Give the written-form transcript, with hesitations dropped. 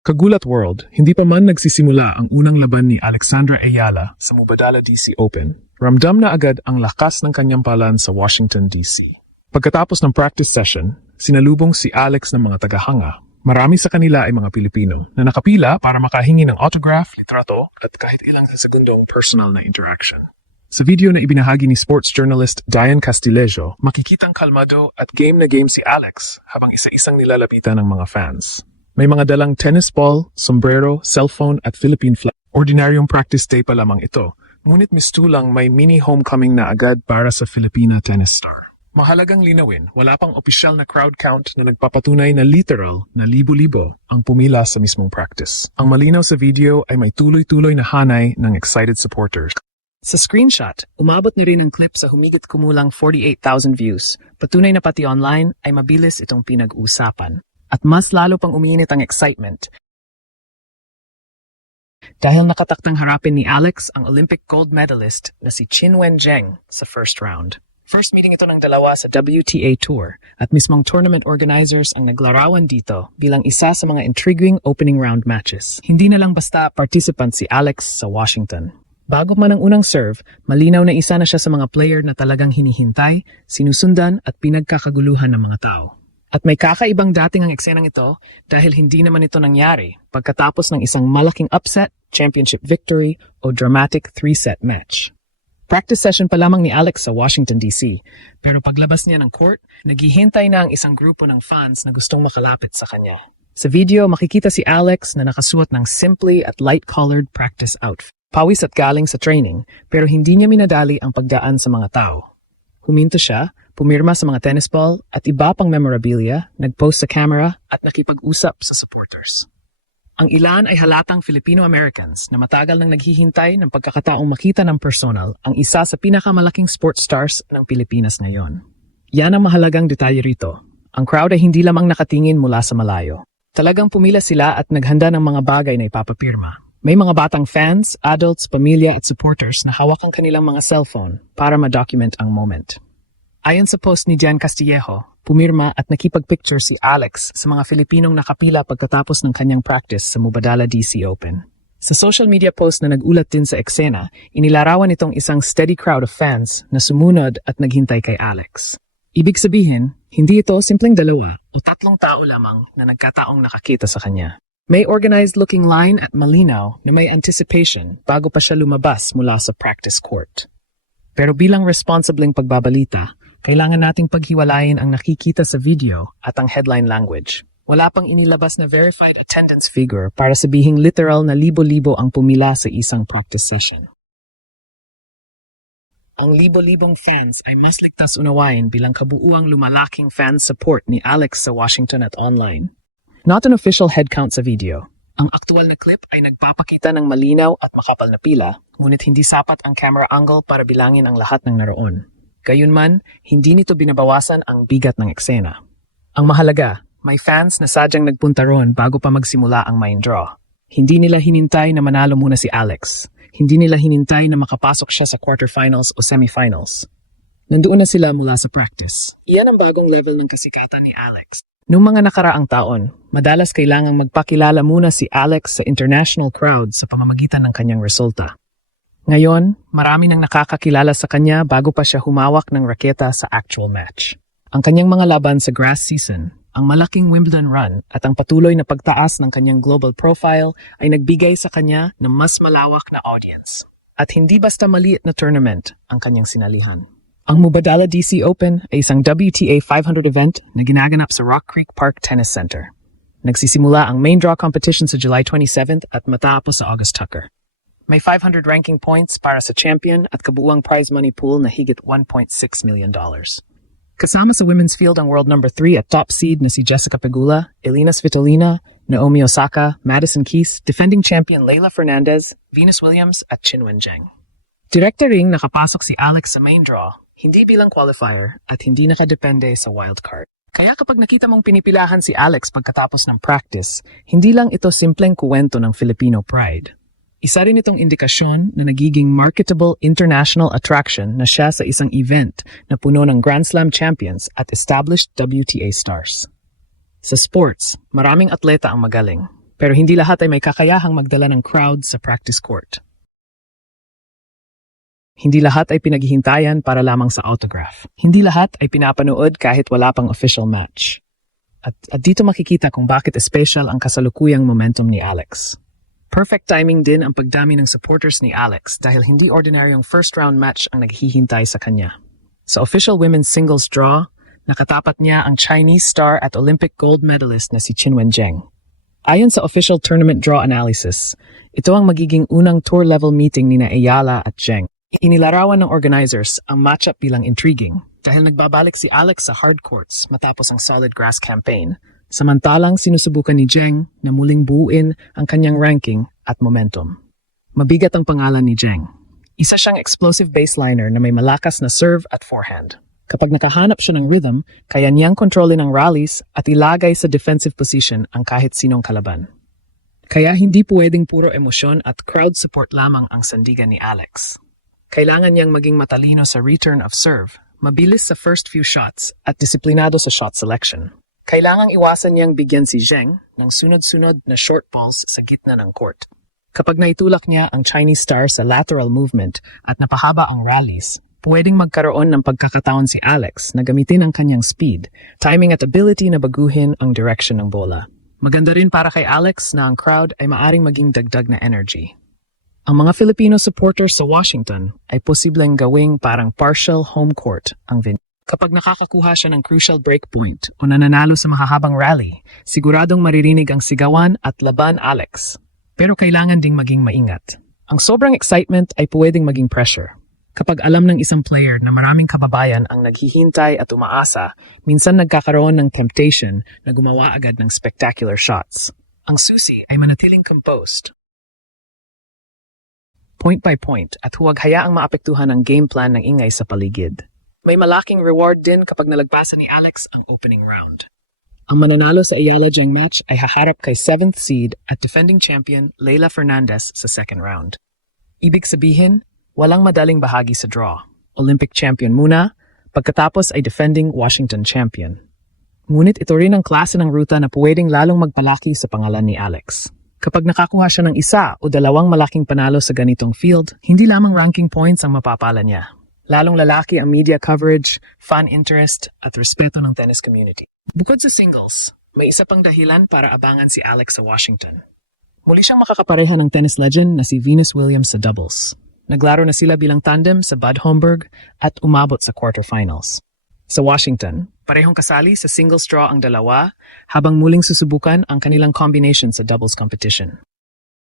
Kagulat World, hindi pa man nagsisimula ang unang laban ni Alexandra Ayala sa Mubadala DC Open, ramdam na agad ang lakas ng kanyang palan sa Washington DC. Pagkatapos ng practice session, sinalubong si Alex ng mga tagahanga. Marami sa kanila ay mga Pilipino na nakapila para makahingi ng autograph, litrato at kahit ilang segundong personal na interaction. Sa video na ibinahagi ni sports journalist Diane Castillejo, makikitang kalmado at game na game si Alex habang isa-isang nilalapitan ng mga fans. May mga dalang tennis ball, sombrero, cellphone at Philippine flag. Ordinaryong practice day pa lamang ito, ngunit mistulang may mini homecoming na agad para sa Filipina tennis star. Mahalagang linawin, wala pang opisyal na crowd count na nagpapatunay na literal na libo-libo ang pumila sa mismong practice. Ang malinaw sa video ay may tuloy-tuloy na hanay ng excited supporters. Sa screenshot, umabot na rin ang clip sa humigit kumulang 48,000 views. Patunay na pati online ay mabilis itong pinag-usapan. At mas lalo pang umiinit ang excitement dahil nakataktang harapin ni Alex ang Olympic gold medalist na si Qin Wenjing sa first round. First meeting ito ng dalawa sa WTA Tour at mismong tournament organizers ang naglarawan dito bilang isa sa mga intriguing opening round matches. Hindi na lang basta participant si Alex sa Washington. Bago man ang unang serve, malinaw na isa na siya sa mga player na talagang hinihintay, sinusundan at pinagkakaguluhan ng mga tao. At may kakaibang dating ang eksenang ito dahil hindi naman ito nangyari pagkatapos ng isang malaking upset, championship victory o dramatic 3-set match. Practice session pa lamang ni Alex sa Washington DC, pero paglabas niya ng court, naghihintay na ang isang grupo ng fans na gustong makalapit sa kanya. Sa video, makikita si Alex na nakasuot ng simply at light-colored practice outfit. Pawis at galing sa training, pero hindi niya minadali ang pagdaan sa mga tao. Huminto siya, pumirma sa mga tennis ball at iba pang memorabilia, nag-post sa camera at nakipag-usap sa supporters. Ang ilan ay halatang Filipino-Americans na matagal nang naghihintay ng pagkakataong makita ng personal ang isa sa pinakamalaking sports stars ng Pilipinas ngayon. Yan ang mahalagang detalye rito. Ang crowd ay hindi lamang nakatingin mula sa malayo. Talagang pumila sila at naghanda ng mga bagay na ipapapirma. May mga batang fans, adults, pamilya at supporters na hawak ang kanilang mga cellphone para ma-document ang moment. Ayon sa post ni Diane Castillejo, pumirma at nakipag-picture si Alex sa mga Filipinong nakapila pagkatapos ng kanyang practice sa Mubadala DC Open. Sa social media post na nag-ulat din sa eksena, inilarawan itong isang steady crowd of fans na sumunod at naghintay kay Alex. Ibig sabihin, hindi ito simpleng dalawa o tatlong tao lamang na nagkataong nakakita sa kanya. May organized-looking line at malinaw na may anticipation bago pa siya lumabas mula sa practice court. Pero bilang responsibleng pagbabalita, kailangan nating paghiwalayin ang nakikita sa video at ang headline language. Wala pang inilabas na verified attendance figure para sabihing literal na libo-libo ang pumila sa isang practice session. Ang libo-libong fans ay mas ligtas unawain bilang kabuuang lumalaking fan support ni Alex sa Washington at online. Not an official head count sa video. Ang aktual na clip ay nagpapakita ng malinaw at makapal na pila, ngunit hindi sapat ang camera angle para bilangin ang lahat ng naroon. Gayunman, hindi nito binabawasan ang bigat ng eksena. Ang mahalaga, may fans na sadyang nagpunta roon bago pa magsimula ang main draw. Hindi nila hinintay na manalo muna si Alex. Hindi nila hinintay na makapasok siya sa quarterfinals o semifinals. Nandoon na sila mula sa practice. Iyan ang bagong level ng kasikatan ni Alex. Noong mga nakaraang taon, madalas kailangang magpakilala muna si Alex sa international crowd sa pamamagitan ng kanyang resulta. Ngayon, marami nang nakakakilala sa kanya bago pa siya humawak ng raketa sa actual match. Ang kanyang mga laban sa grass season, ang malaking Wimbledon run at ang patuloy na pagtaas ng kanyang global profile ay nagbigay sa kanya ng mas malawak na audience. At hindi basta maliit na tournament ang kanyang sinalihan. Ang Mubadala DC Open ay isang WTA 500 event na ginaganap sa Rock Creek Park Tennis Center. Nagsisimula ang main draw competition sa July 27th at matapos sa August Tucker. May 500 ranking points para sa champion at kabuuang prize money pool na higit $1.6 million. Kasama sa women's field ang world number 3 at top seed na si Jessica Pegula, Elina Svitolina, Naomi Osaka, Madison Keys, defending champion Leylah Fernandez, Venus Williams at Qin Wenjing. Direkta ring nakapasok si Alex sa main draw, hindi bilang qualifier at hindi nakadepende sa wildcard. Kaya kapag nakita mong pinipilahan si Alex pagkatapos ng practice, hindi lang ito simpleng kuwento ng Filipino pride. Isa rin itong indikasyon na nagiging marketable international attraction na siya sa isang event na puno ng Grand Slam champions at established WTA stars. Sa sports, maraming atleta ang magaling. Pero hindi lahat ay may kakayahang magdala ng crowd sa practice court. Hindi lahat ay pinaghihintayan para lamang sa autograph. Hindi lahat ay pinapanood kahit wala pang official match. At dito makikita kung bakit special ang kasalukuyang momentum ni Alex. Perfect timing din ang pagdami ng supporters ni Alex dahil hindi ordinaryong first-round match ang naghihintay sa kanya. Sa official women's singles draw, nakatapat niya ang Chinese star at Olympic gold medalist na si Qin Wenjing. Ayon sa official tournament draw analysis, ito ang magiging unang tour-level meeting ni Ayala at Zheng. Inilarawan ng organizers ang matchup bilang intriguing dahil nagbabalik si Alex sa hard courts matapos ang solid grass campaign, samantalang sinusubukan ni Zheng na muling buuin ang kanyang ranking at momentum. Mabigat ang pangalan ni Zheng. Isa siyang explosive baseliner na may malakas na serve at forehand. Kapag nakahanap siya ng rhythm, kaya niyang kontrolin ang rallies at ilagay sa defensive position ang kahit sinong kalaban. Kaya hindi pwedeng puro emosyon at crowd support lamang ang sandigan ni Alex. Kailangan niyang maging matalino sa return of serve, mabilis sa first few shots, at disiplinado sa shot selection. Kailangang iwasan niyang bigyan si Zheng ng sunod-sunod na short balls sa gitna ng court. Kapag naitulak niya ang Chinese star sa lateral movement at napahaba ang rallies, pwedeng magkaroon ng pagkakataon si Alex na gamitin ang kanyang speed, timing at ability na baguhin ang direction ng bola. Maganda rin para kay Alex na ang crowd ay maaring maging dagdag na energy. Ang mga Filipino supporters sa Washington ay posibleng gawing parang partial home court ang venue. Kapag nakakakuha siya ng crucial breakpoint o nananalo sa mahahabang rally, siguradong maririnig ang sigawan at laban Alex. Pero kailangan ding maging maingat. Ang sobrang excitement ay pwedeng maging pressure. Kapag alam ng isang player na maraming kababayan ang naghihintay at umaasa, minsan nagkakaroon ng temptation na gumawa agad ng spectacular shots. Ang susi ay manatiling composed, point by point, at huwag hayaang maapektuhan ang game plan ng ingay sa paligid. May malaking reward din kapag nalagpasan ni Alex ang opening round. Ang mananalo sa Ayala-Zheng match ay haharap kay 7th seed at defending champion Leyla Fernandez sa second round. Ibig sabihin, walang madaling bahagi sa draw. Olympic champion muna, pagkatapos ay defending Washington champion. Ngunit ito rin ang klase ng ruta na pwedeng lalong magpalaki sa pangalan ni Alex. Kapag nakakuha siya ng isa o dalawang malaking panalo sa ganitong field, hindi lamang ranking points ang mapapala niya. Lalong lalaki ang media coverage, fan interest, at respeto ng tennis community. Bukod sa singles, may isa pang dahilan para abangan si Alex sa Washington. Muli siyang makakapareha ng tennis legend na si Venus Williams sa doubles. Naglaro na sila bilang tandem sa Bad Homburg at umabot sa quarterfinals. Sa Washington, parehong kasali sa singles draw ang dalawa habang muling susubukan ang kanilang combination sa doubles competition.